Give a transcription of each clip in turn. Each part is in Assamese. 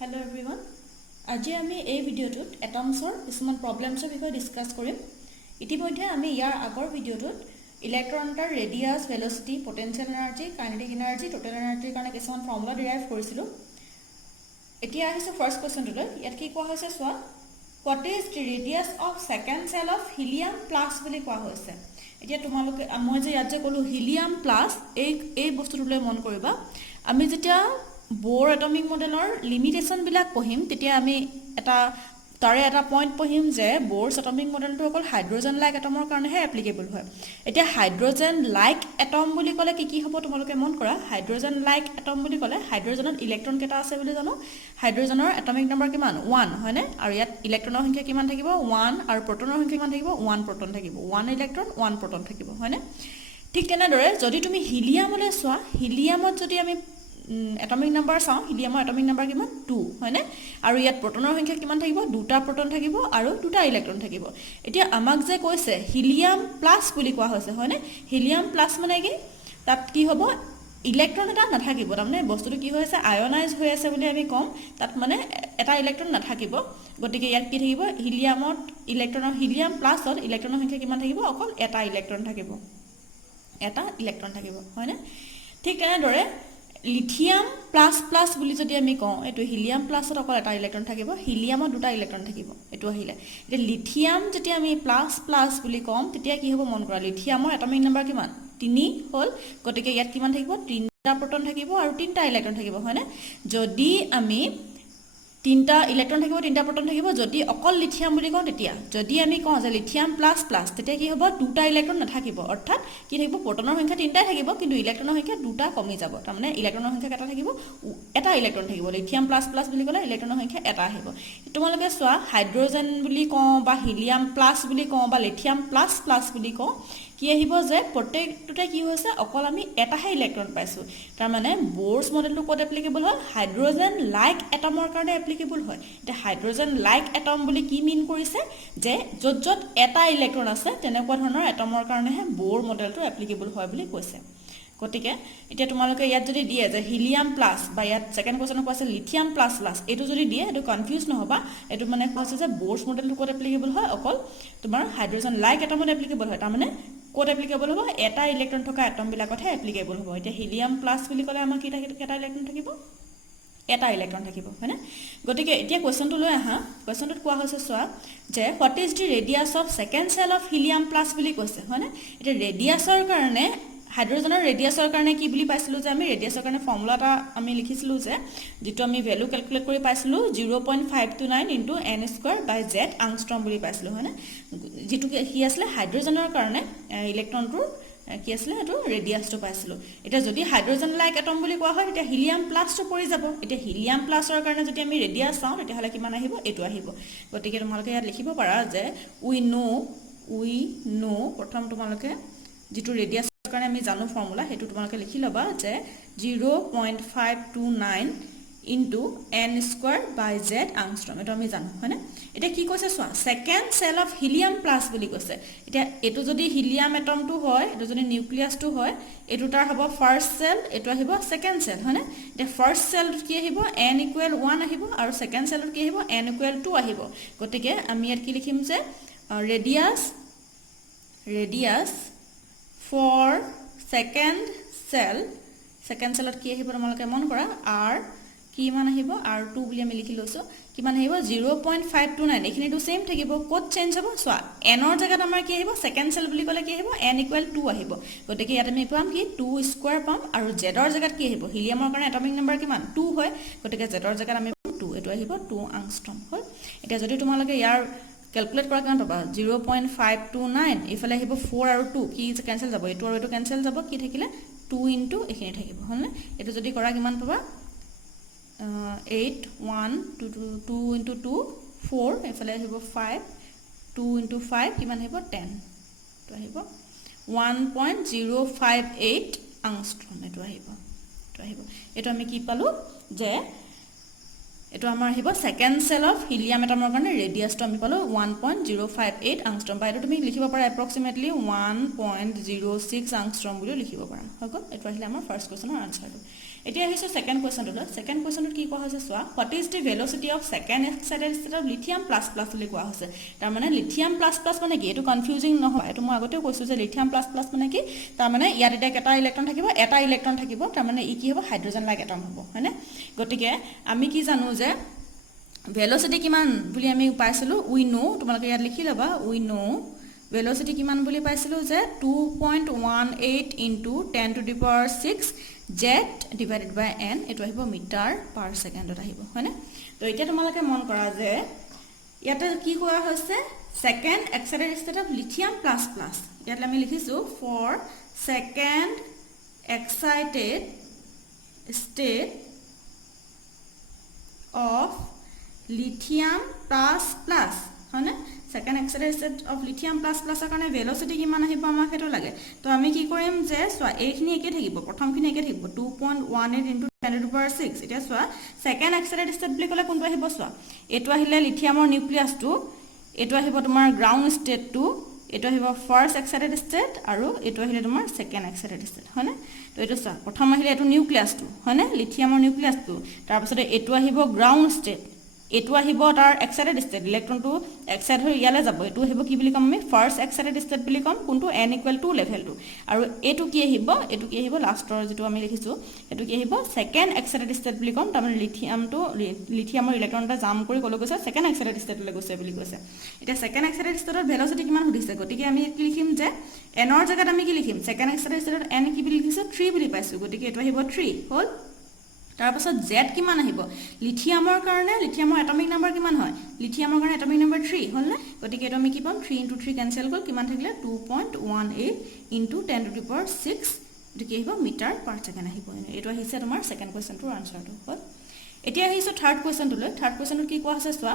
Hello everyone. আজি আমি এই ভিডিওটোত এটমছৰ কিছুমান প্ৰবলেমছৰ বিষয়ে ডিসকাস কৰিম। ইতিমধ্যে আমি ইয়াৰ আগৰ ভিডিওটোত ইলেক্ট্ৰন এটাৰ radius, velocity, potential energy, kinetic energy, total এনাৰ্জিৰ কাৰণে কিছুমান ফৰ্মুলা ডিৰাইভ কৰিছিলো। এতিয়া আহিছো ফাৰ্স্ট কোৱেশ্চনটোলৈ। ইয়াত কি কোৱা হৈছে চোৱা, what is the radius of second cell of helium plus বুলি কোৱা হৈছে। এতিয়া তোমালোকে মই যে ইয়াত যে ক'লো helium plus এই বস্তুটোলৈ মন কৰিবা। আমি যেতিয়া बोर एटमिक मॉडलर लिमिटेशन बिलाक पढिम তেতিয়া আমি তাৰে এটা পইণ্ট পঢ়িম যে बोर एटमिक मॉडलটো অকল হাইড্ৰোজেন লাইক এটমৰ কাৰণেহে এপ্লিকেবল হয়। এতিয়া হাইড্ৰোজেন লাইক এটম বুলি ক'লে কি হ'ব তোমালোকে মন কৰা। হাইড্ৰোজেন লাইক এটম বুলি ক'লে হাইড্ৰোজেনত ইলেক্ট্ৰন কেইটা আছে বুলি জানো। হাইড্ৰোজেনৰ এটমিক নম্বৰ কিমান 1 হয়নে, আৰু ইয়াত ইলেক্ট্ৰনৰ সংখ্যা কিমান থাকিব 1, আৰু প্ৰটনৰ সংখ্যা কিমান থাকিব 1 প্ৰটন থাকিব। 1 ইলেক্ট্ৰন 1 প্ৰটন থাকিব হয়নে। ঠিক তেনেদৰে যদি তুমি হিলিয়ামলৈ চোৱা, হিলিয়ামত যদি আমি एटमिक नंबर চাও, হিলিয়ামৰ এটমিক নম্বৰ কিমান 2 হয়নে, আৰু ইয়াত প্ৰটনৰ সংখ্যা কিমান থাকিব 2টা প্ৰটন থাকিব আৰু 2টা ইলেক্ট্ৰন থাকিব। এতিয়া আমাক যে কৈছে হিলিয়াম প্লাস বুলি কোৱা হৈছে হয়নে। হিলিয়াম প্লাস মানে কি, তাত কি হ'ব ইলেক্ট্ৰন এটা নাথাকিব। তাৰমানে বস্তুটো কি হৈ আছে আয়নাইজ হৈ আছে বুলি আমি কম, তাত মানে এটা ইলেক্ট্ৰন নাথাকিব। গতিকে ইয়াত কি থাকিব হিলিয়ামত ইলেক্ট্ৰনৰ হিলিয়াম প্লাছত ইলেক্ট্ৰনৰ সংখ্যা কিমান থাকিব অকল এটা ইলেক্ট্ৰন থাকিব, এটা ইলেক্ট্ৰন থাকিব হয়নে। ঠিক তেনেদৰে লিথিয়াম প্লাস প্লাস বুলি যদি আমি কওঁ, এটো হিলিয়াম প্লাসত অকল এটা ইলেক্ট্ৰন থাকিব, হিলিয়ামত দুটা ইলেক্ট্ৰন থাকিব। এটো আহিলে এতিয়া লিথিয়াম যেতিয়া আমি প্লাস প্লাস বুলি কম তেতিয়া কি হ'ব মন কৰা, লিথিয়ামৰ এটমিক নম্বৰ কিমান 3 হ'ল। গতিকে ইয়াত কিমান থাকিব 3টা প্ৰটন থাকিব আৰু 3টা ইলেক্ট্ৰন থাকিব হয়নে। যদি আমি 3টা ইলেক্ট্ৰন থাকিব 3টা প্ৰটন থাকিব যদি অকল লিথিয়াম বুলি কওঁ তেতিয়া। যদি আমি কওঁ যে লিথিয়াম প্লাস প্লাস তেতিয়া কি হ'ব 2টা ইলেক্ট্ৰন নাথাকিব, অৰ্থাৎ কি থাকিব প্ৰটনৰ সংখ্যা 3টাই থাকিব কিন্তু ইলেক্ট্ৰনৰ সংখ্যা 2টা কমি যাব। তাৰমানে ইলেক্ট্ৰনৰ সংখ্যা কেটা থাকিব এটা ইলেক্ট্ৰন থাকিব। লিথিয়াম প্লাস প্লাস বুলি ক'লে ইলেক্ট্ৰনৰ সংখ্যা এটা আহিব। তোমালোকে চোৱা হাইড্ৰোজেন বুলি কওঁ বা হিলিয়াম প্লাস বুলি কওঁ বা লিথিয়াম প্লাস প্লাস বুলি কওঁ, কি আহিব যে প্ৰত্যেকটোতে কি হৈছে অকল আমি এটাহে ইলেক্ট্ৰন পাইছো। তাৰ মানে বোৰছ মডেলটো ক'ত এপ্লিকেবল হয় হাইড্ৰোজেন লাইক এটমৰ কাৰণে এপ্লিকেবল হয়। এতিয়া হাইড্ৰোজেন লাইক এটম বুলি কি মিন কৰিছে যে য'ত য'ত এটা ইলেক্ট্ৰন আছে তেনেকুৱা ধৰণৰ এটমৰ কাৰণেহে বোৰ মডেলটো এপ্লিকেবল হয় বুলি কৈছে। গতিকে এতিয়া তোমালোকে ইয়াত যদি দিয়ে যে হিলিয়াম প্লাস বা ইয়াত সেকেন্ড কোৱেশ্চনত কৈছে লিথিয়াম প্লাস প্লাস, এটো যদি দিয়ে এটো কনফিউজ নহবা। এটো মানে কৈছে যে বোৰছ মডেলটো ক'ত এপ্লিকেবল হয় অকল তোমাৰ হাইড্ৰোজেন লাইক এটমত এপ্লিকেবল হয়। তাৰ মানে ক'ত এপ্লিকেবল হ'ব এটা ইলেক্ট্ৰন থকা এটম বিলাকতহে এপ্লিকেবল হ'ব। এতিয়া হিলিয়াম প্লাস বুলি ক'লে আমাৰ কি থাকিব এটা ইলেক্ট্ৰন থাকিব এটা ইলেক্ট্ৰন থাকিব হয়নে। গতিকে এতিয়া কোৱেশ্চনটো লৈ আহা। কোৱেশ্চনটোত কোৱা হৈছে চোৱা যে what is the radius of second sale of helium plus বুলি কৈছে হয়নে। এতিয়া ৰেডিয়াছৰ কাৰণে হাইড্ৰোজেনৰ ৰেডিয়াছৰ কাৰণে কি বুলি পাইছিলো যে আমি ৰেডিয়াছৰ কাৰণে ফৰ্মুলা এটা আমি লিখিছিলো যে যেটো আমি ভ্যালু ক্যালকুলেট কৰি পাইছিলো 0.529 * n² / z আংষ্ট্ৰম বুলি পাইছিলো হয়নে। যেটো কি আছিল হাইড্ৰোজেনৰ কাৰণে ইলেক্ট্ৰনটোৰ কি আছিল এটো ৰেডিয়াছটো পাইছিলো। এটা যদি হাইড্ৰোজেন লাইক এটম বুলি কোৱা হয় তেতিয়া হিলিয়াম প্লাসটো পৰি যাব। এতিয়া হিলিয়াম প্লাসৰ কাৰণে যদি আমি ৰেডিয়াছ চাওঁ তেতিয়া হলে কিমান আহিব এটো আহিব। গতিকে তোমালোকে ইয়াত লিখিব পাৰা যে উই নো প্ৰথম তোমালোকে যেটো ৰেডিয়াছ কাৰণে আমি জানো ফৰ্মুলা হেতু তোমালোকে লিখি লবা যে 0.529 * n² / z আংষ্ট্ৰম। এটো আমি জানো হয়নে। এটা কি কৈছে চোৱা second sale of helium plus বুলি কৈছে। এতিয়া এটো যদি হিলিয়াম এটমটো হয়, এটো যদি নিউক্লিয়াছটো হয়, এটো তাৰ হ'ব ফাৰ্স্ট সেল, এটো আহিব সেকেন্ড সেল হয়নে। এতিয়া ফাৰ্স্ট সেলত কি আহিব n = 1 আহিব আৰু সেকেন্ড সেলত কি আহিব n = 2 আহিব। গতিকে আমি ইয়াত কি লিখিম যে ৰেডিয়াছ for second cell কি আহিব তোমালোকে মন কৰা r কিমান আহিব r2 বুলি আমি লিখি লৈছো। কিমান আহিব 0.529। এখিনিটো সেম থাকিব, কোড চেঞ্জ হ'ব চোৱা n ৰ জায়গাত আমাৰ কি আহিব সেকেন্ড সেল বুলি ক'লে কি আহিব n = 2 আহিব। গতিকে ইয়াত আমি পাম কি 2² পাম আৰু z ৰ জায়গাত কি আহিব হিলিয়ামৰ কাৰণে এটমিক নম্বৰ কিমান 2 হয়। গতিকে z ৰ জায়গাত আমি 2 এটো আহিব 2 আংষ্ট্ৰম হ'ল। এতিয়া যদি তোমালোকে ইয়াৰ ক্যালকুলেট কৰা কিমান পাবা 0.529 ইফালে আহিব 4 আৰু 2 কি ক্যান্সেল যাব, এটো আৰু এটো ক্যান্সেল যাব, কি থাকিলে 2 * এখিনি থাকিব হলনে। এটো যদি কৰা কিমান পাবা 8 1 2 * 2 4 ইফালে আহিব 5 2 * 5 কিমান আহিব 10 তো আহিব 1.058 আংষ্ট্ৰম এটো আহিব। এটো আমি কি পালো যে এটো আমাৰ আহিব সেকেন্ড সেল অফ হিলিয়াম এটমৰ কাৰণে ৰেডিয়াছটো আমি পালো 1.058 আংষ্ট্ৰম। বা এটো তুমি লিখিব পাৰা এপ্ৰক্সিমেটলি 1.06 আংষ্ট্ৰম বুলি লিখিব পাৰা হৈ গ'ল। এটো আহিলে আমাৰ ফাৰ্স্ট কোৱেশ্চনৰ আনসাৰটো। এতিয়া আহিছো সেকেন্ড কোৱেশ্চনটো সেকেন্ড কোৱেশ্চনটো কি কোৱা হৈছে চোৱা what is the velocity of second excited state of lithium plus plus বুলি কোৱা হৈছে তাৰ মানে লিথিয়াম প্লাছ প্লাছ মানে কি এটো কনফিউজিং নহয় এটো মই আগতেও কৈছো যে লিথিয়াম প্লাছ প্লাছ মানে কি তাৰ মানে ইয়াত এটা এটা ইলেক্ট্ৰন থাকিব তাৰ মানে ই কি হ'ব হাইড্ৰোজেন লাইক এটম হ'ব হয়নে গতিকে আমি কি জানো যে velocity কিমান বুলি আমি পাইছিলো উই নো তোমালোকে ইয়াত লিখি লবা উই নো velocity কিমান বুলি পাইছিলো যে 2.18 into 10 to the power 6 jet divided by n এটো আহিব মিটাৰ পাৰ সেকেন্ডত আহিব হয়নে তো এতিয়া তোমালোকে মন কৰা যে ইয়াতে কি কোৱা হৈছে second excited state of lithium plus plus ইয়াত আমি লিখিছো for second excited state of lithium plus plus হয়নে second excited state of lithium plus plus এর কারণে velocity কিমান আহিব আমাক হেটো লাগে তো আমি কি কৰিম যে সোয়া এইখিনি একে থাকিব প্ৰথমখিনি একে থাকিব 2.18 into 10 to the power 6 এটা সোয়া সেকেন্ড এক্সাইটেড state বুলি কলে কোনটো আহিব সোয়া এটো আহিলে লিথিয়ামৰ নিউক্লিয়াছটো এটো আহিব তোমাৰ গ্ৰাউন্ড ষ্টেটটো এটো আহিব ফাৰ্স্ট এক্সাইটেড স্টেট আৰু এটো আহিলে তোমাৰ সেকেন্ড এক্সাইটেড স্টেট হয়নে তো এটো চা প্ৰথম আহিলে এটো নিউক্লিয়াছটো হয়নে লিথিয়ামৰ নিউক্লিয়াছটো তাৰ পিছতে এটো আহিব গ্ৰাউন্ড ষ্টেট এটো আহিব তাৰ এক্সাইটেড স্টেট ইলেক্ট্ৰনটো এক্সাইট হৈ ইয়ালে যাব এটো আহিব কি বুলি কম আমি ফার্স্ট এক্সাইটেড স্টেট বুলি কম কোনটো n = লেভেলটো আৰু এটো কি আহিব লাষ্টৰ যেটো আমি লিখিছো এটো কি আহিব সেকেন্ড এক্সাইটেড স্টেট বুলি কম তাৰ মানে লিথিয়ামৰ ইলেক্ট্ৰনটা জাম কৰি কলৈ গৈছে সেকেন্ড এক্সাইটেড স্টেটলৈ গৈছে বুলি কৈছে এটা সেকেন্ড এক্সাইটেড স্টেটৰ ভেলোচিটি কিমান সুধিছে গতিকে আমি কি লিখিম যে n ৰ জায়গাত আমি কি লিখিম সেকেন্ড এক্সাইটেড স্টেটৰ n কি বুলি লিখিছো 3 বুলি পাইছো গতিকে এটো আহিব 3 হল তাৰ পাছত z কিমান আহিব লিথিয়ামৰ কাৰণে লিথিয়ামৰ এটমিক নাম্বাৰ কিমান হয় লিথিয়ামৰ কাৰণে এটমিক নাম্বাৰ 3 হল না গতিকে এটো আমি কি পাম 3 into 3 ক্যান্সেল গল কিমান থাকিলে 2.18 into 10 to the power 6 এটো কি আহিব মিটাৰ পাৰ সেকেন্ড আহিব এটো আহিছে তোমাৰ সেকেন্ড কোৱেশ্চনটোৰ আনসাৰটো হল এতিয়া আহিছো থাৰ্ড কোৱেশ্চনটোলৈ থাৰ্ড কোৱেশ্চনটো কি কোৱা আছে চোৱা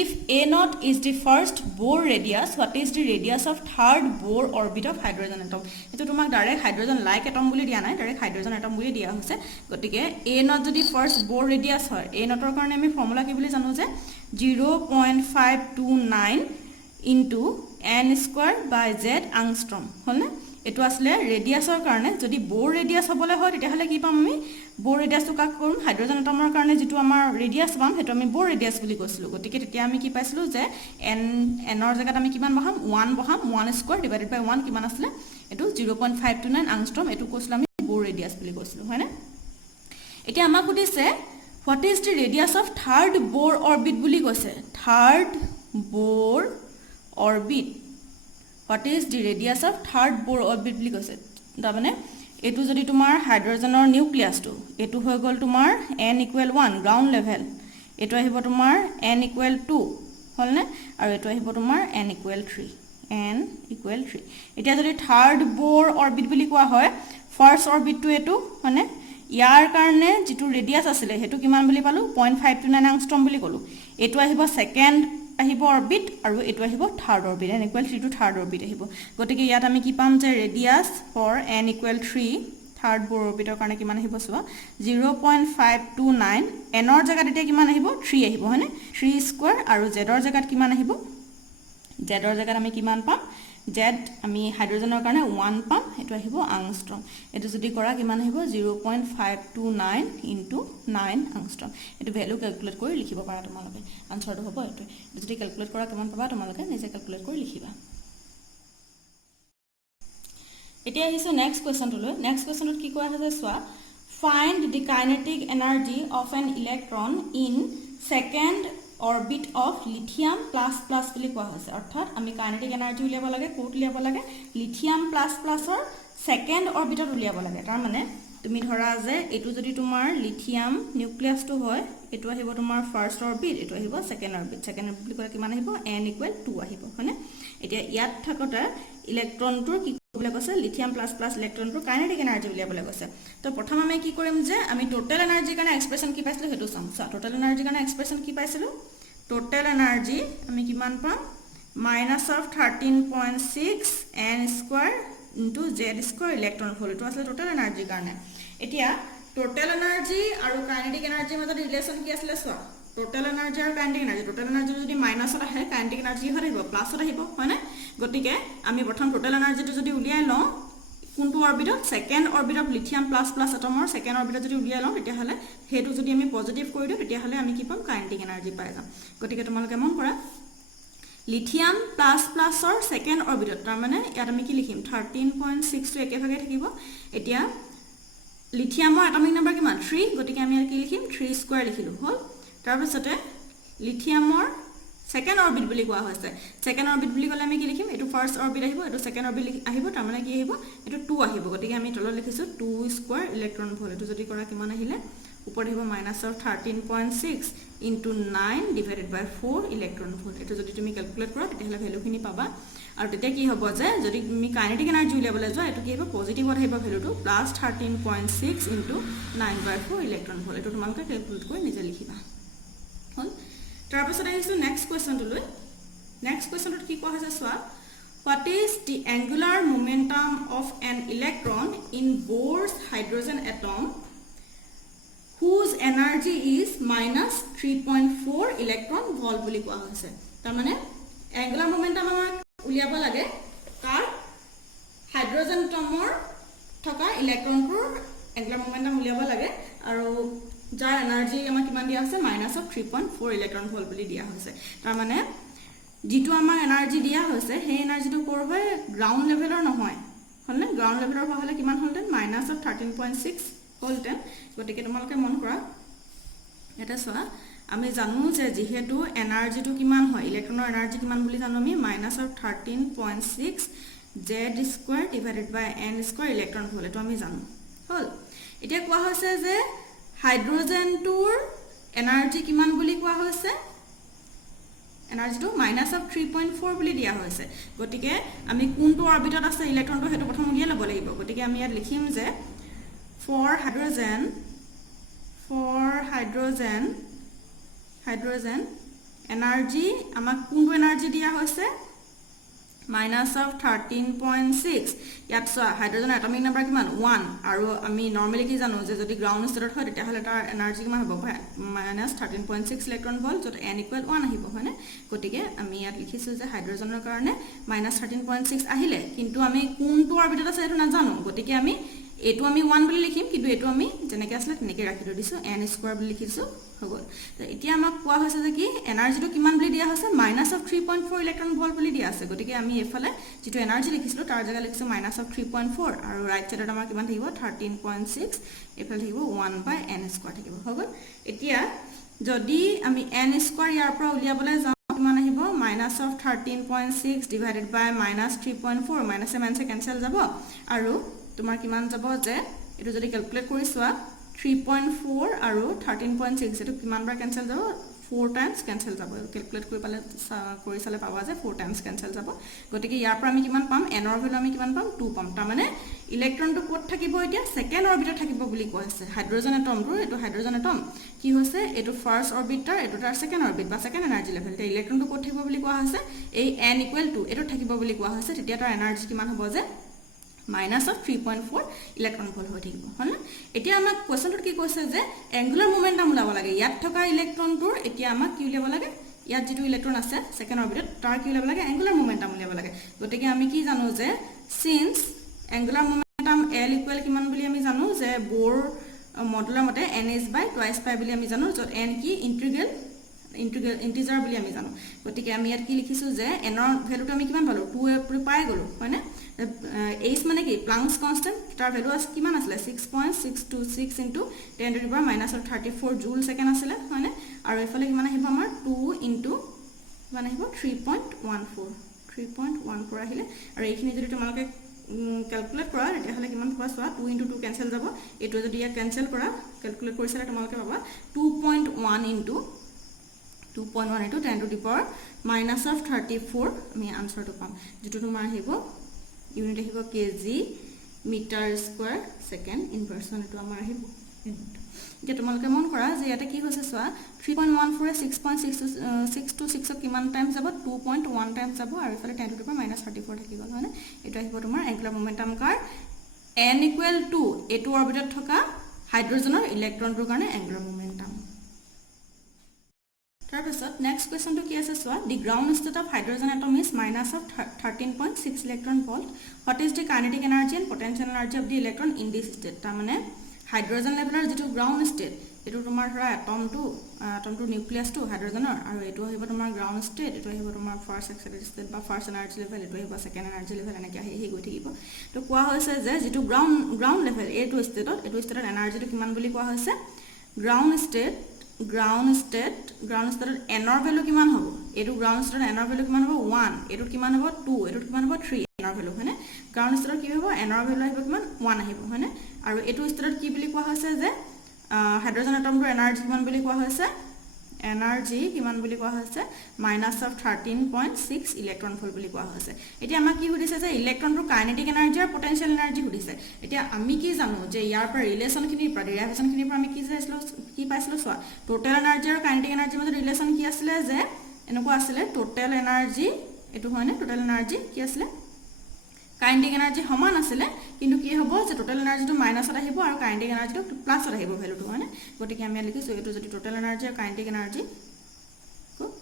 if a naught is the first Bohr radius what is the radius of third Bohr orbit of hydrogen atom এটো তোমাক ডাইৰেক্ট হাইড্ৰোজেন লাইক এটম বুলি দিয়া নাই ডাইৰেক্ট হাইড্ৰোজেন এটম বুলি দিয়া হৈছে গতিকে a naught যদি ফাৰ্স্ট Bohr radius হয় a naught ৰ কাৰণে আমি ফৰ্মুলা কি বুলি জানো যে 0.529 into n square by z angstrom হলনে এটো আসলে ৰেডিয়াছৰ কাৰণে যদি Bohr ৰেডিয়াছ হ'বলে হয় তেতিয়া হলে কি পাম আমি Bohr ৰেডিয়াছটো কাক কৰিম হাইড্ৰোজেন এটমৰ কাৰণে যেটো আমাৰ ৰেডিয়াছ পাম হেটো আমি Bohr ৰেডিয়াছ বুলি কৈছিলো গতিকে তেতিয়া আমি কি পাইছিলো যে n ৰ জায়গাত আমি কিমান বহাম 1 বহাম 1 স্কয়াৰ ডিভাইডেড বাই 1 কিমান আসলে এটো 0.529 angstrom এটো কৈছিলো আমি Bohr ৰেডিয়াছ বুলি কৈছিলো হয়নে এতিয়া আমাক সুধিছে what is the radius of third Bohr orbit বুলি কৈছে third Bohr orbit what is the radius of third Bohr orbit বুলি কৈছে তাৰ মানে এটো যদি তোমাৰ হাইড্ৰোজেনৰ নিউক্লিয়াছটো এটো হৈ গল তোমাৰ n = 1 গ্ৰাউন্ড লেভেল এটো আহিব তোমাৰ n = 2 হলনে আৰু এটো আহিব তোমাৰ n = 3 এতিয়া যদি থাৰ্ড Bohr orbit বুলি কোৱা হয় ফাৰ্স্ট অৰবিটটো এটো মানে ইয়াৰ কাৰণে যেটো ৰেডিয়াছ আছিল হেতু কিমান বুলি পালো 0.529 angstrom বুলি কলো এটো আহিব সেকেন্ড আহিব অরবিট আৰু এটো আহিব third orbit n = 3 to third orbit আহিব গতিকে ইয়াত আমি কি পাম যে radius for n = 3 third Bohr অৰবিটৰ কাৰণে কিমান আহিব সোৱা 0.529 n ৰ জায়গাত এতিয়া কিমান আহিব 3 আহিব হয়নে 3 স্কয়াৰ আৰু z ৰ জায়গাত কিমান আহিব z ৰ জায়গাত আমি কিমান পাম z আমি হাইড্ৰোজেনৰ কাৰণে 1 পাম এটো আহিব angstrom এটো যদি কৰা কিমান আহিব 0.529 into 9 angstrom এটো ভ্যালু ক্যালকুলেট কৰি লিখিব পাৰা তোমালোকে আনসাৰটো হ'ব এটো যদি ক্যালকুলেট কৰা কিমান পাবা তোমালোকে নিজে ক্যালকুলেট কৰি লিখিবা এতিয়া আহিছো নেক্সট কোৱেশ্চনটোলৈ নেক্সট কোৱেশ্চনত কি কোৱা আছে চোৱা find the kinetic energy of an electron in second orbit of lithium plus plus বুলি কোৱা হৈছে অৰ্থাৎ আমি কাইনেটিক এনাৰ্জি উলিয়াব লাগে কোট উলিয়াব লাগে লিথিয়াম প্লাস প্লাসৰ সেকেন্ড অৰবিটত উলিয়াব লাগে তাৰ মানে তুমি ধৰা যে এটো যদি তোমাৰ লিথিয়াম নিউক্লিয়াছটো হয় এটো আহিব তোমাৰ ফাৰ্স্ট অরবিট এটো আহিব সেকেন্ড অরবিট বুলি কলে কিমান আহিব n = 2 আহিব হয়নে এতিয়া ইয়াত থাকতে ইলেক্ট্ৰনটোৰ কি বুলি কৈছে লিথিয়াম প্লাস প্লাস ইলেক্ট্ৰনটোৰ কাইনেটিক এনাৰ্জি উলিয়াবলৈ কৈছে তো প্ৰথম আমি কি কৰিম যে আমি টোটাল এনাৰ্জি কাৰণে এক্সপ্ৰেছন কি পাইছিলো হেতু চাম টোটাল এনাৰ্জি কাৰণে এক্সপ্ৰেছন কি পাইছিলো টোটাল এনাৰ্জি আমি কিমান পাম -13.6 n square into z square electron volt এটো আছে টোটাল এনাৰ্জি কাৰণে এতিয়া টোটাল এনাৰ্জি আৰু কাইনেটিক এনাৰ্জিৰ মাজত ৰিলেচন কি আছিল চোৱা টোটাল এনাৰ্জি আৰু কাইনেটিক এনাৰ্জি যদি মাইনাছত আহে কাইনেটিক এনাৰ্জি হৈ আহিব প্লাছত আহিব হয়নে গতিকে আমি প্ৰথম টোটাল এনাৰ্জিটো যদি উলিয়াই লওঁ কোনটো অৰবিটত second orbit of lithium plus plus এটমৰ সেকেন্ড অৰবিটত যদি উলিয়াই লওঁ তেতিয়া হলে হেতু যদি আমি পজিটিভ কৰি দিওঁ তেতিয়া হলে আমি কি পাম কাইনেটিক এনাৰ্জি পাই যাম গতিকে তোমালোকে মন কৰা লিথিয়াম প্লাস প্লাসৰ সেকেন্ড অৰবিটত তাৰ মানে ইয়াত আমি কি লিখিম 13.6 টো একেভাগে থাকিব এতিয়া লিথিয়ামৰ এটমিক নাম্বাৰ কিমান 3 গতিকে আমি কি লিখিম 3 স্কয়াৰ লিখিলো হল তাৰ পিছতে লিথিয়ামৰ সেকেন্ড অৰবিট বুলি কোৱা হৈছে সেকেন্ড অৰবিট বুলি কলে আমি কি লিখিম এটো ফাৰ্স্ট অৰবিট আহিব এটো সেকেন্ড অৰবিট আহিব তাৰ মানে কি আহিব এটো 2 আহিব গতিকে আমি তলত লিখিছো 2 স্কয়াৰ ইলেক্ট্ৰন ভোল্ট এটো যদি কৰা কিমান আহিলে উপৰ আহিব -13.6 into 9 divided by 4 electron volt এটো যদি তুমি ক্যালকুলেট কৰা তেতিয়া হলে ভ্যালুখিনি পাবা আৰু তেতিয়া কি হ'ব যে যদি তুমি কাইনেটিক এনাৰ্জি উলিয়াবলৈ যোৱা এটো কি হ'ব পজিটিভত আহিব ভ্যালুটো +13.6 into 9 by 4 electron volt এটো তোমালোকে ক্যালকুলেট কৰি নিজে লিখিবা হল তাৰ পিছত আহিছো নেক্সট কোৱেশ্চনটো লৈ নেক্সট কোৱেশ্চনটো কি কোৱা হৈছে চোৱা what is the angular momentum of an electron in Bohr's hydrogen atom whose energy is -3.4 electron volt বুলি কোৱা হৈছে তাৰ মানে angular momentum আমাৰ উলিয়াব লাগে কাৰ হাইড্ৰোজেন এটমৰ থকা ইলেক্ট্ৰনটোৰ angular momentum উলিয়াব লাগে আৰু যাৰ এনাৰ্জি আমাৰ কিমান দিয়া আছে -3.4 ইলেক্ট্ৰন ভোল্ট বুলি দিয়া হৈছে তাৰ মানে যেটো আমাৰ এনাৰ্জি দিয়া হৈছে সেই এনাৰ্জিটো কৰ হয় গ্ৰাউন্ড লেভেলৰ নহয় হলনে গ্ৰাউন্ড লেভেলৰ হলে কিমান হলতেন -13.6 হলতেন গতিকে তোমালোকে মন কৰা এটা চোৱা আমি জানো যে যেহেতু এনাৰ্জিটো কিমান হয় ইলেক্ট্ৰনৰ এনাৰ্জি কিমান বুলি জানো আমি -13.6 z² divided by n² electron volt এটো আমি জানো হল এতিয়া কোৱা হৈছে যে হাইড্ৰোজেনটোৰ এনাৰ্জি কিমান বুলি কোৱা হৈছে এনাৰ্জিটো -3.4 বুলি দিয়া হৈছে গতিকে আমি কোনটো অৰবিটত আছে ইলেক্ট্ৰনটো হেতু প্ৰথম উলিয়াই ল'ব লাগিব গতিকে আমি ইয়াত লিখিম যে for hydrogen energy আমাক কোনটো এনাৰ্জি দিয়া হৈছে -13.6 ইয়াত চোৱা হাইড্ৰোজেন এটমিক নাম্বাৰ কিমান 1 আৰু আমি নৰমালি কি জানো যে যদি গ্ৰাউন্ড ষ্টেটত হয় তেতিয়া হলে তাৰ এনাৰ্জি কিমান হ'ব -13.6 ইলেক্ট্ৰন ভোল্ট যত n = 1 আহিব হয়নে গতিকে আমি ইয়াত লিখিছো যে হাইড্ৰোজেনৰ কাৰণে -13.6 আহিলে কিন্তু আমি কোনটো অৰবিটত আছে এটো নাজানো গতিকে আমি এটো আমি 1 বুলি লিখিম কিন্তু এটো আমি যেনেকৈ আসলে তেনেকৈ ৰাখি দিছো n² বুলি লিখিছো হগল তো এতিয়া আমাক কোৱা হৈছে যে কি এনাৰ্জিটো কিমান বুলি দিয়া হৈছে -3.4 ইলেক্ট্ৰন ভোল্ট বুলি দিয়া আছে গতিকে আমি এফালে যেটো এনাৰ্জি লিখিছিলো তাৰ জায়গা লিখিছো -3.4 আৰু ৰাইট সাইডত আমাৰ কিমান থাকিব 13.6 এফালে থাকিব 1/n² থাকিব হগল এতিয়া যদি আমি n² ইয়াৰ পৰা উলিয়াবলৈ যাওঁ কিমান আহিব -13.6 divided by -3.4 মাইনাসে মাইনাসে কেনসেল যাব আৰু তোমাৰ কিমান যাব যে এটো যদি ক্যালকুলেট কৰি চোৱা 3.4 আৰু 13.6 এটো কিমান বাৰ কেনসেল যাব 4 টাইমস কেনসেল যাব ক্যালকুলেট কৰি চালে পাবা যে 4 টাইমস কেনসেল যাব গতিকে ইয়াৰ পৰা আমি কিমান পাম n ৰ ভ্যালু আমি কিমান পাম 2 পাম তাৰ মানে ইলেক্ট্ৰনটো ক'ত থাকিব এতিয়া সেকেন্ড অৰবিটত থাকিব বুলি কোৱা হৈছে হাইড্ৰোজেন এটমটো এটো হাইড্ৰোজেন এটম কি হৈছে এটো ফাৰ্স্ট অৰবিট এটো তাৰ সেকেন্ড অৰবিট বা সেকেন্ড এনাৰ্জি লেভেল তে ইলেক্ট্ৰনটো ক'ত থাকিব বুলি কোৱা হৈছে এই n = এটো থাকিব বুলি কোৱা হৈছে তেতিয়া তাৰ এনাৰ্জি কিমান হ'ব যে -3.4 ইলেক্ট্ৰন ভোল্ট হৈ থাকিব হল এতিয়া আমাক কোৱেশ্চনটো কি কৈছে যে এংগুলাৰ মোমেন্টাম উলাব লাগে ইয়াত থকা ইলেক্ট্ৰনটোৰ এতিয়া আমাক কি উলিয়াব লাগে ইয়াত যেটো ইলেক্ট্ৰন আছে সেকেন্ড অৰবিটত তাৰ কি উলিয়াব লাগে এংগুলাৰ মোমেন্টাম উলিয়াব লাগে গতিকে আমি কি জানো যে সিন্স এংগুলাৰ মোমেন্টাম L = কিমান বুলি আমি জানো যে বোৰ মডুলাৰ মতে n is by twice pi বুলি আমি জানো যত n কি ইন্টিজাৰ বুলি আমি জানো গতিকে আমি ইয়াত কি লিখিছো যে n ৰ ভ্যালুটো আমি কিমান পালো 2 পাই গলো হয়নে h মানে কি প্লাংকস কনস্ট্যান্ট তাৰ ভ্যালু আছে কিমান আছিল 6.626 * 10⁻34 জুল সেকেন্ড আছিল হয়নে আৰু এফালে কিমান আহিব আমাৰ 2 * কিমান আহিব 3.14 আহিলে আৰু এইখিনি যদি তোমালোকে ক্যালকুলেট কৰা তেতিয়া হলে কিমান পাবা চোৱা 2 * 2 কেনসেল যাব এটো যদি ইয়া কেনসেল কৰা ক্যালকুলেট কৰিছালে তোমালোকে পাবা 2.1 * 2.1 into 10 to the power -34 আমি আনসারটো পাম যেটো তোমাৰ আহিব ইউনিট আহিব কেজি মিটাৰ স্কয়াৰ সেকেন্ড ইনভাৰ্সন এটো আমাৰ আহিব ইউনিট যে তোমালোকে মন কৰা যে ইয়াতে কি হৈছে চোৱা 3.14 6.626 কিমান টাইমস যাব 2.1 টাইমস যাব আৰু ইফালে 10 to the power -34 থাকি গল হয়নে এটো আহিব তোমাৰ এংগুলাৰ মোমেন্টাম কাৰ n = এটো অৰবিটত থকা হাইড্ৰোজেনৰ ইলেক্ট্ৰনটোৰ কাৰণে এংগুলাৰ মোমেন্টাম তাৰ পিছত তাৰপিছত নেক্সট কুৱেশ্যনটো কি আছে চোৱা the ground state of hydrogen atom is -13.6 electron volt what is the kinetic energy and potential energy of the electron in this state তাৰমানে হাইড্ৰজেন লেভেলৰ যিটো গ্ৰাউণ্ড ষ্টেট এইটো তোমাৰ ধৰা এটমটো নিউক্লিয়াছটো হাইড্ৰজেনৰ আৰু এইটো আহিব তোমাৰ গ্ৰাউণ্ড ষ্টেট এইটো আহিব তোমাৰ ফাৰ্ষ্ট এক্সিলেৰেটেড ষ্টেট বা ফাৰ্ষ্ট এনাৰ্জি লেভেল এইটো আহিব ছেকেণ্ড এনাৰ্জি লেভেল এনেকৈ আহি গৈ থাকিব তো কোৱা হৈছে যে যিটো গ্ৰাউণ্ড লেভেল এইটো ষ্টেটত এনাৰ্জিটো কিমান বুলি কোৱা হৈছে গ্ৰাউণ্ড ষ্টেটত এনৰ ভেলু কিমান হ'ব এইটো গ্ৰাউণ্ড ষ্টেটত এনৰ ভেলু কিমান হ'ব 1 এইটোত কিমান হ'ব 2 এইটোত কিমান হ'ব 3 এনৰ ভেলু হয়নে গ্ৰাউণ্ড ষ্টেটত কি হ'ব এনৰ ভেলু আহিব কিমান 1 আহিব হয়নে আৰু এইটো ষ্টেটত কি বুলি কোৱা হৈছে যে হাইড্ৰজেন এটমটোৰ এনাৰ্জি কিমান বুলি কোৱা হৈছে -13.6 ইলেক্ট্ৰন ভোল্ট বুলি কোৱা হৈছে এতিয়া আমাক কি সুধিছে যে ইলেক্ট্ৰনটোৰ কাইনেটিক এনাৰ্জি আৰু পটেনচিয়েল এনাৰ্জি সুধিছে এতিয়া আমি কি জানো যে ইয়াৰ পৰা ৰিলেশ্যনখিনিৰ পৰা ডেৰিভেশ্যনখিনিৰ পৰা আমি কি পাইছিলোঁ চোৱা টোটেল এনাৰ্জি আৰু কাইনেটিক এনাৰ্জিৰ মাজত ৰিলেশ্যন কি আছিলে যে এনেকুৱা আছিলে টোটেল এনাৰ্জি এইটো হয়নে টোটেল এনাৰ্জি কি আছিলে কাইনেটিক এনাৰ্জি সমান আছিলে কিন্তু কি হ'ব যে টোটেল এনাৰ্জিটো মাইনাছত আহিব আৰু কাইনেটিক এনাৰ্জিটো প্লাছত আহিব ভেলুটো হয়নে গতিকে আমি লিখিছোঁ এইটো যদি টোটেল এনাৰ্জি আৰু কাইনেটিক এনাৰ্জি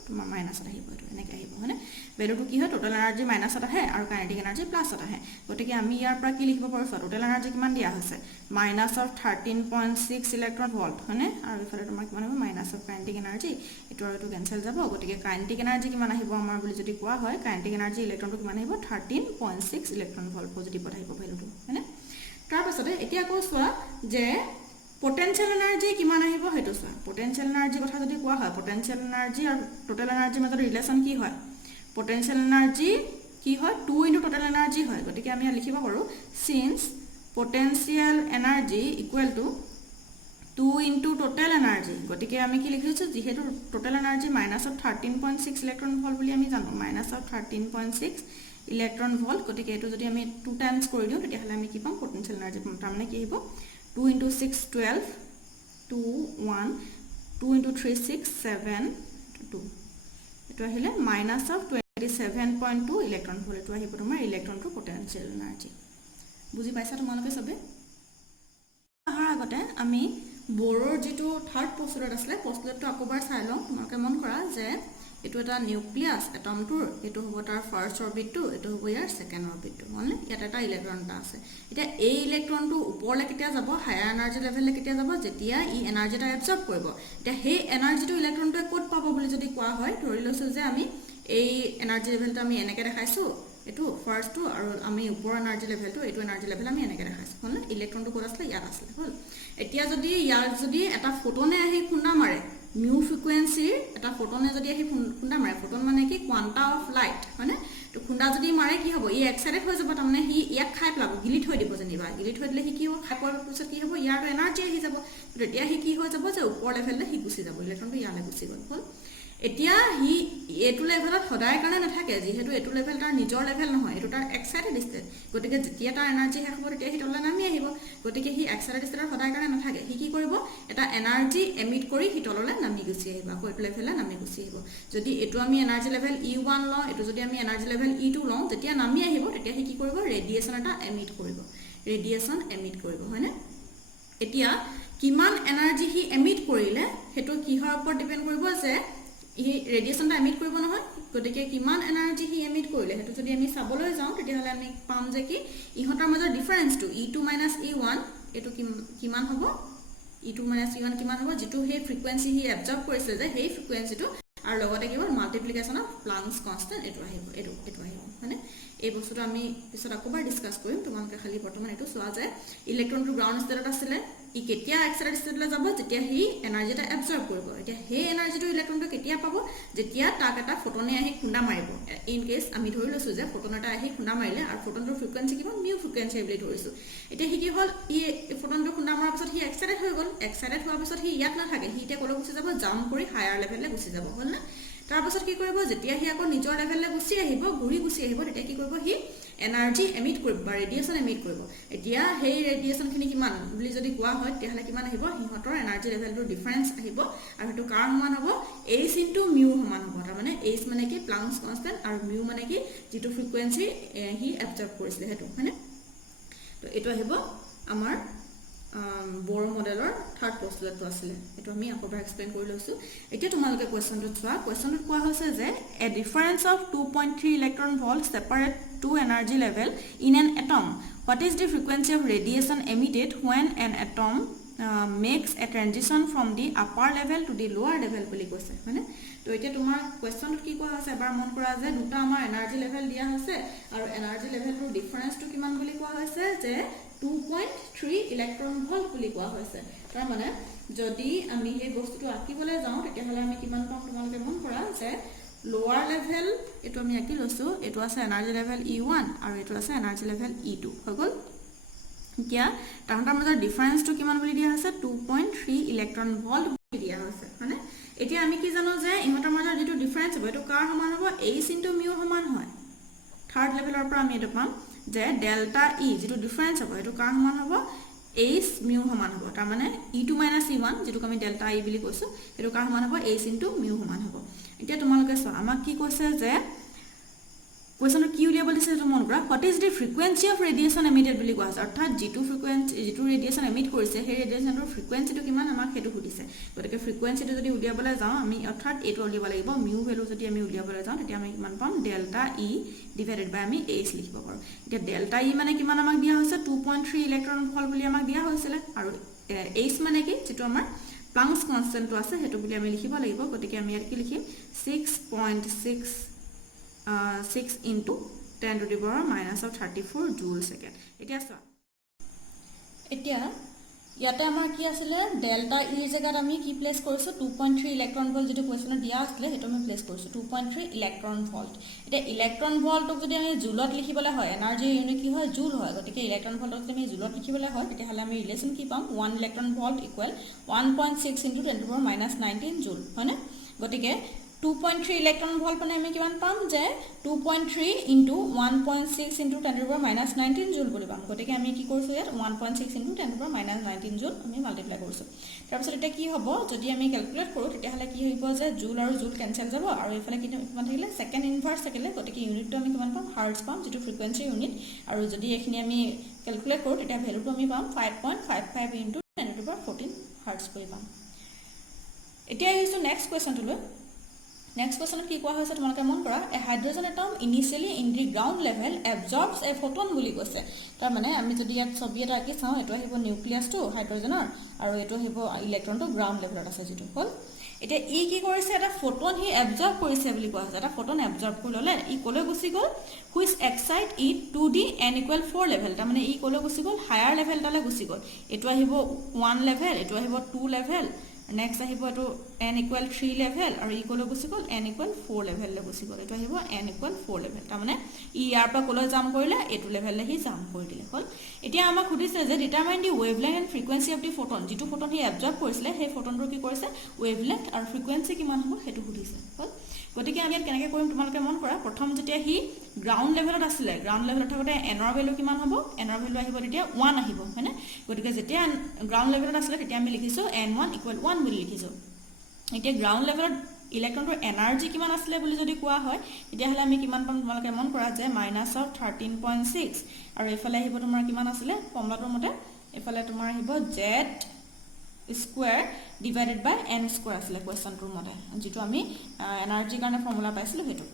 তোমাৰ মাইনাছত আহিব এইটো এনেকৈ আহিব হয়নে ভেলুটো কি হয় টোটেল এনাৰ্জি মাইনাছত আহে আৰু কাইনেটিক এনাৰ্জি প্লাছত আহে গতিকে আমি ইয়াৰ পৰা কি লিখিব পাৰোঁ চোৱা টোটেল এনাৰ্জি কিমান দিয়া হৈছে -13.6 ইলেক্ট্ৰন ভল্ট হয়নে আৰু ইফালে তোমাৰ কিমান হ'ব মাইনাছ অফ কাইনেটিক এনাৰ্জি এইটো আৰু এইটো কেঞ্চেল যাব গতিকে কাইনেটিক এনাৰ্জি কিমান আহিব আমাৰ বুলি যদি কোৱা হয় কাইনেটিক এনাৰ্জি ইলেক্ট্ৰনটো কিমান আহিব 13.6 ইলেক্ট্ৰন ভল্ট পজিটিভত আহিব ভেলুটো হয়নে তাৰপাছতে এতিয়া আকৌ চোৱা যে পটেনচিয়েল এনাৰ্জি কিমান আহিব সেইটো চোৱা পটেনচিয়েল এনাৰ্জি কথা যদি কোৱা হয় পটেনচিয়েল এনাৰ্জি আৰু টোটেল এনাৰ্জিৰ মাজত ৰিলেশ্যন কি হয় পটেনচিয়েল এনাৰ্জি কি হয় 2 ইনটু টোটেল এনাৰ্জি হয় গতিকে আমি লিখিব পাৰোঁ since potential energy equal to 2 into total energy গতিকে আমি কি লিখিছোঁ যিহেতু টোটেল এনাৰ্জি -13.6 ইলেক্ট্ৰন ভল্ট বুলি আমি জানো -13.6 ইলেক্ট্ৰন ভল্ট গতিকে এইটো যদি আমি 2 টাইমছ কৰি দিওঁ তেতিয়াহ'লে আমি কি পাম পটেনচিয়েল এনাৰ্জি পাম তাৰমানে কি আহিব 2 into 6 12 2 1 2 into 3 6 7 2 এইটো আহিলে -27.2 ইলেক্ট্ৰন ভল্ট এইটো আহিব তোমাৰ ইলেক্ট্ৰনটো পটেনচিয়েল এনাৰ্জি বুজি পাইছা তোমালোকে চবে অহাৰ আগতে আমি বৰৰ যিটো থাৰ্ড পষ্টুলেট আছিলে পষ্টুলেটটো আকৌবাৰ চাই লওঁ তোমালোকে মন কৰা যে এইটো এটা নিউক্লিয়াছ এটমটোৰ এইটো হ'ব তাৰ ফাৰ্ষ্ট অৰবিটটো এইটো হ'ব ইয়াৰ ছেকেণ্ড অৰবিটটো হ'লনে ইয়াত এটা ইলেক্ট্ৰন এটা আছে এতিয়া এই ইলেক্ট্ৰনটো ওপৰলৈ কেতিয়া যাব হায়াৰ এনাৰ্জি লেভেললৈ কেতিয়া যাব যেতিয়া ই এনাৰ্জি এটা এবজৰ্ব কৰিব এতিয়া সেই এনাৰ্জিটো ইলেক্ট্ৰনটোৱে ক'ত পাব বুলি যদি কোৱা হয় ধৰি লৈছোঁ যে আমি এই এনাৰ্জি লেভেলটো আমি এনেকৈ দেখাইছোঁ এইটো ফাৰ্ষ্টটো আৰু আমি ওপৰৰ এনাৰ্জি লেভেলটো এইটো এনাৰ্জি লেভেল আমি এনেকৈ দেখাইছোঁ হ'লনে ইলেক্ট্ৰনটো ক'ত আছিলে ইয়াত আছিলে হ'ল এতিয়া যদি ইয়াত যদি এটা ফটোনে আহি খুন্দা মাৰে মিউ ফ্ৰিকুৱেঞ্চিৰ এটা ফটোনে যদি আহি খুন্দা মাৰে ফটোন মানে কি কোৱান্টা অফ লাইট হয়নে তো খুন্দা যদি মাৰে কি হ'ব ই এক্সাইটেড হৈ যাব তাৰমানে সি ইয়াক খাই পেলাব গিলি থৈ দিব যেনিবা গিলি থৈ দিলে সি কি হ'ব খাই পোৱাৰ পিছত কি হ'ব ইয়াৰটো এনাৰ্জি আহি যাব তেতিয়া সি কি হৈ যাব যে ওপৰ লেভেললৈ সি গুচি যাব ইলেক্ট্ৰনটো ইয়ালৈ গুচি গ'ল হ'ল এতিয়া সি এইটো লেভেলত সদায় কাৰণে নাথাকে যিহেতু এইটো লেভেল তাৰ নিজৰ লেভেল নহয় এইটো তাৰ এক্সাইটেড ষ্টেট গতিকে যেতিয়া তাৰ এনাৰ্জি শেষ হ'ব তেতিয়া সি তললৈ নামি আহিব গতিকে সি এক্সাইটেড ষ্টেটত সদায় কাৰণে নাথাকে সি কি কৰিব এটা এনাৰ্জি এমিট কৰি সি তললৈ নামি গুচি আহিব আকৌ এইটো লেভেললৈ নামি গুচি আহিব যদি এইটো আমি এনাৰ্জি লেভেল E1 লওঁ এইটো যদি আমি এনাৰ্জি লেভেল E2 লওঁ যেতিয়া নামি আহিব তেতিয়া সি কি কৰিব ৰেডিয়েশ্যন এটা এমিট কৰিব হয়নে এতিয়া কিমান এনাৰ্জি সি এমিট কৰিলে সেইটো কিহৰ ওপৰত ডিপেণ্ড কৰিব যে ই ৰেডিয়েশ্যনটা এমিট কৰিব নহয় গতিকে কিমান এনাৰ্জি সি এমিট কৰিলে সেইটো যদি আমি চাবলৈ যাওঁ তেতিয়াহ'লে আমি পাম যে কি ইহঁতৰ মাজৰ ডিফাৰেঞ্চটো E2 - E1 এইটো কিমান হ'ব E2 - E1 কিমান হ'ব যিটো সেই ফ্ৰিকুৱেঞ্চি সি এবজৰ্ব কৰিছিলে যে সেই ফ্ৰিকুৱেঞ্চিটো আৰু লগতে কি হ'ল মাল্টিপ্লিকেশ্যন অফ প্লাংকছ কনষ্টেণ্ট এইটো আহিব মানে এই বস্তুটো আমি পিছত আকৌবাৰ ডিছকাছ কৰিম তোমালোকে খালি বৰ্তমান এইটো চোৱা যায় ইলেক্ট্ৰনটো গ্ৰাউণ্ড ষ্টেটত আছিলে ই কেতিয়া এক্সাইটেড ষ্টেটলৈ যাব যেতিয়া সি এনাৰ্জি এটা এবজৰ্ব কৰিব এতিয়া সেই এনাৰ্জিটো ইলেক্ট্ৰনটো কেতিয়া পাব যেতিয়া তাক এটা ফটোনে আহি খুন্দা মাৰিব ইন কেছ আমি ধৰি লৈছোঁ যে ফটোন এটা আহি খুন্দা মাৰিলে আৰু ফটোনটোৰ ফ্ৰিকুৱেঞ্চি কিমান মিউ ফ্ৰিকুৱেঞ্চি বুলি ধৰিছোঁ এতিয়া সি কি হ'ল ই ফটোনটো খুন্দা মৰাৰ পিছত সি এক্সাইটেড হৈ গ'ল এক্সাইটেড হোৱাৰ পিছত সি ইয়াত নাথাকে সি এতিয়া ক'লৈ গুচি যাব জাম্প কৰি হায়াৰ লেভেললৈ গুচি যাব হ'ল না তাৰপাছত কি কৰিব যেতিয়া সি আকৌ নিজৰ লেভেললৈ গুচি আহিব ঘূৰি গুচি আহিব তেতিয়া কি কৰিব সি এনাৰ্জি এমিট কৰিব বা ৰেডিয়েশ্যন এমিট কৰিব এতিয়া সেই ৰেডিয়েশ্যনখিনি কিমান বুলি যদি কোৱা হয় তেতিয়াহ'লে কিমান আহিব সিহঁতৰ এনাৰ্জি লেভেলটোৰ ডিফাৰেঞ্চ আহিব আৰু সেইটো কাৰ সমান হ'ব এইচ ইনটু মিউ সমান হ'ব তাৰমানে এইচ মানে কি প্লাংকছ কনষ্টেণ্ট আৰু মিউ মানে কি যিটো ফ্ৰিকুৱেঞ্চি সি এবজৰ্ব কৰিছিলে সেইটো হয়নে তো এইটো আহিব আমাৰ বৰ মডেলৰ থাৰ্ড পষ্টুলেটটো আছিলে এটো আমি আকবাৰ এক্সপ্লেইন কৰি লৈছো এতিয়া তোমালোকে কোৱেশ্চনটো চোৱা কোৱেশ্চনটো কোৱা হৈছে যে a difference of 2.3 electron volt separate two energy level in an atom what is the frequency of radiation emitted when an atom makes a transition from the upper level to the lower level বুলি কৈছে মানে তো এতিয়া তোমাৰ কোৱেশ্চনটো কি কোৱা হৈছে এবাৰ মন কৰা যে দুটা আমাৰ এনাৰ্জি লেভেল দিয়া হৈছে আৰু এনাৰ্জি লেভেলটোৰ ডিফাৰেন্সটো কিমান বুলি কোৱা হৈছে যে 2.3 ইলেক্ট্ৰন ভল্ট বুলি কোৱা হৈছে তাৰ মানে যদি আমি এই বস্তুটো আঁকিবলৈ যাওঁ তেতিয়াহ'লে আমি কিমান পাম তোমালোকে মন কৰা যে লোৱাৰ লেভেল এটো আমি আঁকি লৈছো এটো আছে এনাৰ্জি লেভেল E1 আৰু এটো আছে এনাৰ্জি লেভেল E2 হৈ গ'ল এতিয়া তাহাঁতৰ মাজৰ ডিফাৰেন্সটো কিমান বুলি দিয়া আছে 2.3 ইলেক্ট্ৰন ভল্ট বুলি দিয়া হৈছে মানে এতিয়া আমি কি জানো যে ইহঁতৰ মাজৰ যেটো ডিফাৰেন্স হ'ব এটো কাৰ সমান হ'ব h * μ সমান হয় থাৰ্ড লেভেলৰ পৰা আমি এটো পাম যে ডেল্টা E যেটো ডিফাৰেন্স হ'ব এটো কাৰ সমান হ'ব h μ সমান হ'ব তাৰ মানে E2 - E1 যেটো আমি ডেল্টা E বুলি কৈছো এটো কাৰ সমান হ'ব h * μ সমান হ'ব এতিয়া তোমালোকে চোৱা আমাক কি কৈছে যে কোৱেশ্চনটো কি উলিয়াব দিছে সেইটো মন কৰা what is the frequency of radiation emitted বুলি কোৱা আছে অৰ্থাৎ যেটো ৰেডিয়েচন এমিট কৰিছে সেই ৰেডিয়েচনৰ ফ্ৰিকুৱেন্সিটো কিমান আমাক হেতু সুধিছে গতিকে ফ্ৰিকুৱেন্সিটো যদি উলিয়াবলৈ যাওঁ আমি অৰ্থাৎ এটো উলিয়াব লাগিব মিউ ভ্যালু যদি আমি উলিয়াবলৈ যাওঁ তেতিয়া আমি কিমান পাম ডেল্টা E ডিভাইডেড বাই আমি h লিখিব পাৰো এতিয়া ডেল্টা E মানে কিমান আমাক দিয়া হৈছে 2.3 ইলেক্ট্ৰন ভল্ট বুলি আমাক দিয়া হৈছিল আৰু h মানে কি যেটো আমাৰ প্লাংকছ কনস্ট্যান্টটো আছে হেতু বুলি আমি লিখিব লাগিব গতিকে আমি ইয়াত কি লিখিম 6 into 10 to the power minus of 34 joule second এতিয়া চোৱা এতিয়া ইয়াতে আমাৰ কি আছিল ডেল্টা ই জায়গাত আমি কি প্লেস কৰিছো 2.3 ইলেক্ট্ৰন ভল্ট যেটো কোৱেশ্চনত দিয়া আছিল হেতু আমি প্লেস কৰিছো 2.3 ইলেক্ট্ৰন ভল্ট এতিয়া ইলেক্ট্ৰন ভল্টক যদি আমি জুলত লিখিবলৈ হয় এনাৰ্জি ইউনিট কি হয় জুল হয় গতিকে ইলেক্ট্ৰন ভল্টক যদি আমি জুলত লিখিবলৈ হয় তেতিয়া হলে আমি ৰিলেশন কি পাম 1 electron volt equal 1.6 into 10 to the power minus 19 জুল হয়নে গতিকে 2.3 ইলেক্ট্ৰন ভল্ট মানে আমি কিমান পাম যে 2.3 into 1.6 into 10 to the power minus 19 জুল বুলি পাম গতিকে আমি কি কৰিছো ইয়াত 1.6 into 10 to the power minus 19 জুল আমি মাল্টিপ্লাই কৰিছো তাৰ পিছত এটা কি হ'ব যদি আমি ক্যালকুলেট কৰো তেতিয়া হলে কি হ'ব যে জুল আৰু জুল কেনসেল যাব আৰু এফালে কিমান থাকিলে সেকেন্ড ইনভাৰ্স থাকিলে গতিকে ইউনিটটো আমি কিমান পাম হাৰ্টজ পাম যেটো ফ্ৰিকুৱেন্সি ইউনিট আৰু যদি এখিনি আমি ক্যালকুলেট কৰো তেতিয়া ভ্যালুটো আমি পাম 5.55 into 10 to the power 14 hearts কৰি পাম এতিয়া আহিছো নেক্সট কোৱেশ্চনটো লৈ Next question কি কোৱা হৈছে তোমালোকে মন কৰা a hydrogen atom initially in the ground level absorbs a photon বুলি কৈছে তাৰ মানে আমি যদি ইয়াত ছবি এটা আঁকি চাও এটো আহিব নিউক্লিয়াছটো হাইড্ৰোজেনৰ আৰু এটো আহিব ইলেক্ট্ৰনটো গ্ৰাউণ্ড লেভেলত আছে যেটো হল এতিয়া ই কি কৰিছে এটা ফটোন হি এবজৰ্ব কৰিছে বুলি কোৱা হৈছে এটা ফটোন এবজৰ্ব কৰি ললে ই কলৈ গুছি গল which excite it to the n = 4 level তাৰ মানে ই কলৈ গুছি গল হায়াৰ লেভেল তালে গুছি গল এটো আহিব 1 লেভেল এটো আহিব 2 লেভেল next আহিব এটো n = 3 level আৰু ই কলৈ গুছি গল n = 4 level লে গুছি গল এটো আহিব n = 4 level তাৰ মানে ই ইয়াৰ পৰা কলৈ জাম্প কৰিলে এটো লেভেল লে হি জাম্প কৰি দিলে হল এতিয়া আমাক সুধিছে যে determine the wavelength and frequency of the photon যেটো ফটোন হি এবজৰ্ব কৰিছিলে সেই ফটোনটো কি কৰিছে ওয়েভলেংথ আৰু ফ্ৰিকুৱেন্সি কিমান হ'ব হেতু সুধিছে হল গতিকে আমি কেনেকৈ কৰিম তোমালোকে মন কৰা প্ৰথম যেতিয়া হি গ্ৰাউণ্ড লেভেলত আছিল গ্ৰাউণ্ড লেভেলত থাকোতে n ৰ ভ্যালু কিমান হ'ব n ৰ ভ্যালু আহিব তেতিয়া 1 আহিব হয়নে গতিকে যেতিয়া গ্ৰাউণ্ড লেভেলত আছিল তেতিয়া আমি লিখিছো n1 = 1 বুলি লিখিছো এতিয়া গ্ৰাউণ্ড লেভেলত ইলেক্ট্ৰনটোৰ এনাৰ্জি কিমান আছিল বুলি যদি কোৱা হয় তেতিয়া হলে আমি কিমান পাম তোমালোকে মন কৰা যে -13.6 আৰু এফালে আহিব তোমাৰ কিমান আছিল ফৰ্মুলাটোৰ মতে এফালে তোমাৰ আহিব z স্কয়াৰ ডিভাইডেড বাই n স্কয়াৰ আছিল কোৱেশ্চনটোৰ মতে যেটো আমি এনাৰ্জিৰ কাৰণে ফৰ্মুলা পাইছিলো হেতু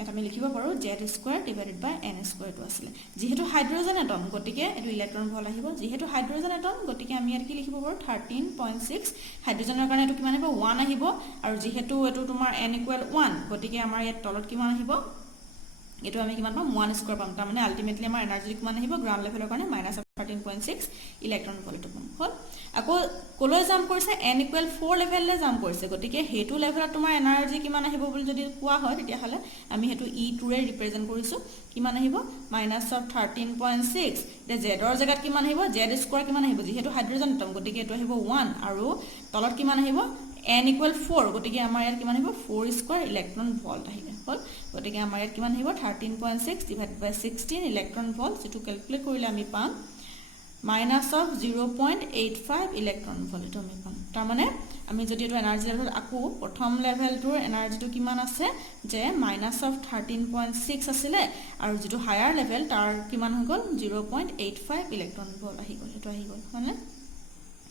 এটা আমি লিখিব পাৰো z স্কয়াৰ ডিভাইডেড বাই n স্কয়াৰ টো আছিল যেহেতু হাইড্ৰোজেন এটম গতিকে এটো ইলেক্ট্ৰন ভল আহিব যেহেতু হাইড্ৰোজেন এটম গতিকে আমি ইয়াত কি লিখিব পাৰো 13.6 হাইড্ৰোজেনৰ কাৰণে এটো কিমান আহিব 1 আহিব আৰু যেহেতু এটো তোমাৰ n = 1 গতিকে আমাৰ ইয়াত তলত কিমান আহিব এটো আমি কিমান পাম 1 স্কয়াৰ পাম তাৰ মানে আলটিমেটলি আমাৰ এনাৰ্জি কিমান আহিব গ্ৰাউণ্ড লেভেলৰ কাৰণে -13.6 ইলেক্ট্ৰন ভল্ট পাম হল আকৌ কলৈ জাম্প কৰিছে n = 4 লেভেল লে জাম্প কৰিছে গতিকে হেতু লেভেলত তোমাৰ এনাৰ্জি কিমান আহিব বুলি যদি কোৱা হয় তেতিয়া হলে আমি হেতু e2 ৰে ৰিপ্ৰেজেন্ট কৰিছো কিমান আহিব -13.6 তে z ৰ জায়গাত কিমান আহিব z স্কয়াৰ কিমান আহিব যেহেতু হাইড্ৰোজেন এটম গতিকে এটো আহিব 1 আৰু তলত কিমান আহিব n = 4 গতিকে আমাৰ ইয়াত কিমান আহিব 4 স্কয়াৰ ইলেক্ট্ৰন ভল্ট আহিব হল গতিকে আমাৰ ইয়াত কিমান আহিব 13.6 ডিভাইডেড বাই 16 ইলেক্ট্ৰন ভল্ট যেটো ক্যালকুলেট কৰিলে আমি পাম -0.85 ইলেক্ট্ৰন ভল্ট এটো আমি পাম তাৰ মানে আমি যদি এটো এনাৰ্জি লেভেল আকো প্ৰথম লেভেলটোৰ এনাৰ্জিটো কিমান আছে যে -13.6 আছিল আৰু যেটো হায়াৰ লেভেল তাৰ কিমান হৈ গল 0.85 ইলেক্ট্ৰন ভল্ট আহি গল এটো আহি গল মানে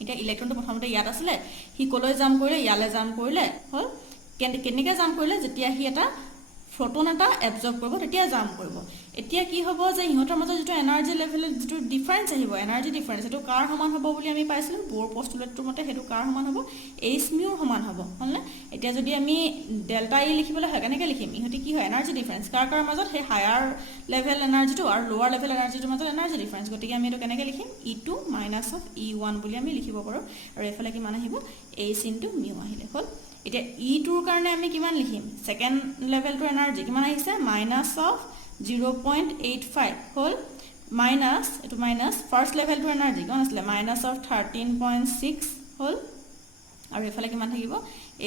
এতিয়া ইলেক্ট্ৰনটো প্ৰথমতে ইয়াত আছিলে হি কলৈ জাম্প কৰিলে ইয়ালৈ জাম্প কৰিলে হল কেনেকৈ জাম্প কৰিলে যেতিয়া হি এটা ফটোন এটা এবজৰ্ব কৰিব তেতিয়া জাম্প কৰিব এতিয়া কি হ'ব যে ইহঁতৰ মাজত যেটো এনাৰ্জি লেভেলত যেটো ডিফাৰেন্স আহিব এনাৰ্জি ডিফাৰেন্স এটো কাৰ সমান হ'ব বুলি আমি পাইছিলো বোৰ পস্তুলেটৰ মতে হেতু কাৰ সমান হ'ব h মিউ সমান হ'ব হলনে এতিয়া যদি আমি ডেল্টা ই লিখিবলৈ হয় কেনেকৈ লিখিম ইহঁতি কি হয় এনাৰ্জি ডিফাৰেন্স কাৰ মাজত হে হায়াৰ লেভেল এনাৰ্জিটো আৰু লোৱাৰ লেভেল এনাৰ্জিটোৰ মাজত এনাৰ্জি ডিফাৰেন্স গতিকে আমি এটো কেনেকৈ লিখিম e2 - e1 বুলি আমি লিখিব পাৰো আৰু এফালে কিমান আহিব h * মিউ আহিলে হল এতিয়া e2 ৰ কাৰণে আমি কিমান লিখিম সেকেন্ড লেভেলটোৰ এনাৰ্জি কিমান আহিছে -0.85 হল মাইনাস এটো মাইনাস ফাৰ্স্ট লেভেলটোৰ এনাৰ্জি কিমান আছিল -13.6 হল আৰু এফালে কিমান থাকিব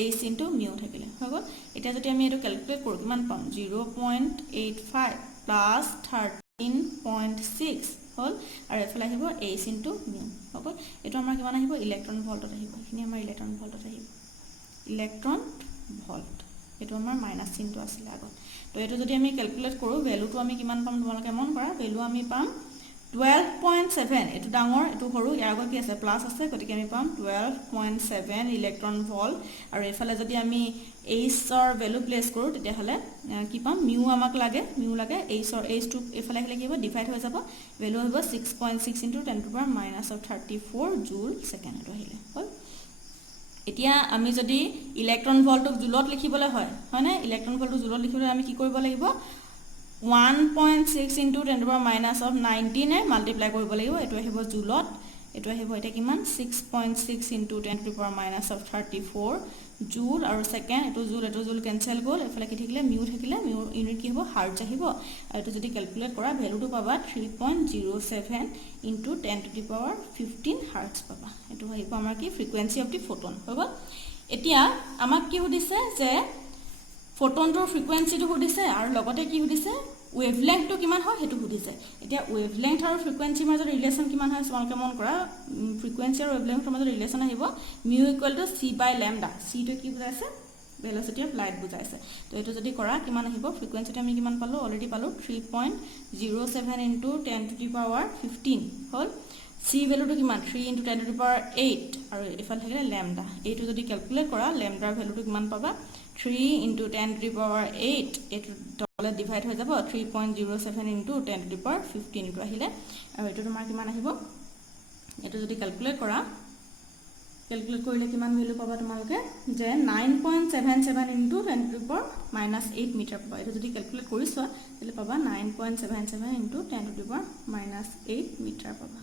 h * মিউ থাকিলে হৈ গল এতিয়া যদি আমি এটো ক্যালকুলেট কৰো কিমান পাম 0.85 প্লাস 13.6 হল আৰু এফালে আহিব h * মিউ হৈ গল এটো আমাৰ কিমান আহিব ইলেক্ট্ৰন ভল্টত আহিব এখিনি আমাৰ ইলেক্ট্ৰন ভল্টত আহিব ইলেক্ট্ৰন ভল্ট এটো আমাৰ মাইনাস চিনটো আছিল আগত তো এটো যদি আমি ক্যালকুলেট কৰো ভ্যালুটো আমি কিমান পাম তোমালোকে মন কৰা ভ্যালু আমি পাম 12.7 এটো ডাঙৰ এটো সৰু ইয়াৰ আগত কি আছে প্লাস আছে গতিকে আমি পাম 12.7 ইলেক্ট্ৰন ভল্ট আৰু এফালে যদি আমি h ৰ ভ্যালু প্লেস কৰো তেতিয়া হলে কি পাম মিউ আমাক লাগে মিউ লাগে h টো এফালে আহিলে কি হ'ব ডিভাইড হৈ যাব ভ্যালু হ'ব 6.6 * 10⁻34 জুল সেকেন্ড এটো আহিলে হল এতিয়া আমি যদি ইলেক্ট্ৰন ভল্টক জুলত লিখিবলৈ হয় হয়নে ইলেক্ট্ৰন ভল্টক জুলত লিখিবলৈ আমি কি কৰিব লাগিব 1.6 * 10⁻19 এ মাল্টিপ্লাই কৰিব লাগিব এটো আহিব জুলত এটো আহিব এটা কিমান 6.6 * 10⁻34 জুল আৰু সেকেন্ড এটো জুল কেনসেল গল এফালে কি থাকিলে মিউ থাকিলে মিউ ইউনিট কি হ'ব হাৰ্টজ আহিব আৰু এটো যদি ক্যালকুলেট কৰা ভ্যালুটো পাবা 3.07 * 10⁻15 হাৰ্টজ পাবা এটো আহিব আমাৰ কি ফ্ৰিকোয়েন্সি অফ দি ফোটন হ'ব এতিয়া আমাক কি সুধিছে যে ফোটনটোৰ ফ্ৰিকোয়েন্সিটো সুধিছে আৰু লগতে কি সুধিছে ওয়েভলেংথটো কিমান হয় হেতু সুধিছে এতিয়া ওয়েভলেংথ আৰু ফ্ৰিকোয়েন্সিৰ মাজৰ ৰিলেচন কিমান হয় তোমালোকে মন কৰা ফ্ৰিকোয়েন্সি আৰু ওয়েভলেংথৰ মাজৰ ৰিলেচন আহিব মিউ = c/λ c টো কি বুজাইছে ভেলোসিটি অফ লাইট বুজাইছে তো এটো যদি কৰা কিমান আহিব ফ্ৰিকোয়েন্সিটো আমি কিমান পালো অলৰেডি পালো 3.07 * 10⁻15 হল c ভ্যালুটো কিমান 3 * 10⁸ আৰু এফালে থাকিলে ল্যামডা এইটো যদি ক্যালকুলেট কৰা ল্যামডাৰ ভ্যালুটো কিমান পাবা 3 * 10⁸ এটো ডবলে ডিভাইড হৈ যাব 3.07 * 10⁻15 এটো আহিলে আৰু এটো তোমাৰ কিমান আহিব এটো যদি ক্যালকুলেট কৰিলে কিমান ভ্যালু পাবা তোমালোকে যে 9.77 * 10⁻8 মিটাৰ পাবা এটো যদি ক্যালকুলেট কৰিছোৱা তেলে পাবা 9.77 * 10⁻8 মিটাৰ পাবা